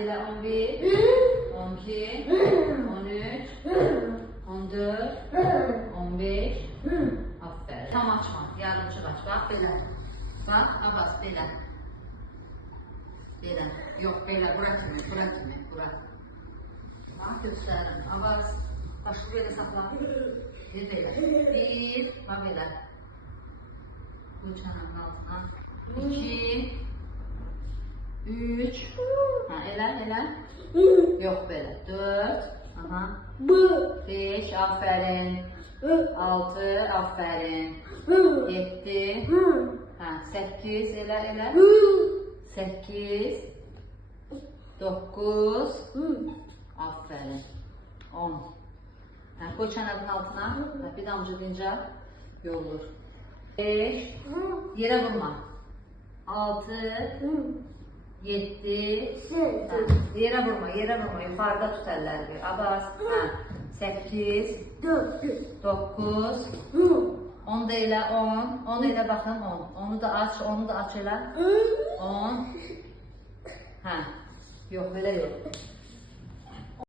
elə 11, 12, 13, 14, 15. Aferin. Tam açma. Yardımcı aç. Bax belə. Bax Abbas belə. Belə. Yox belə. Bura kimi. Bura kimi. Bura. Bax göstərin. Abbas. Başını belə saxla. Bir belə. Bir. Bax belə. Bu çananın altına. 2. 3. Ha elə. Yox belə. 4. Aha. 5. Aferin. 6. Aferin. 7. Ha 8. Elə. 8. 9. Aferin. 10. Ha, koy çanağının altına. Ha, bir damcı deyince yorulur. 5. Yere vurma. 6. 7. Yere vurma. Yukarıda tut elleri bir. Abbas. 8. 9. 10 da elə 10. 10 elə baxın 10. Onu da aç elə. 10. Ha. Yox, belə yox.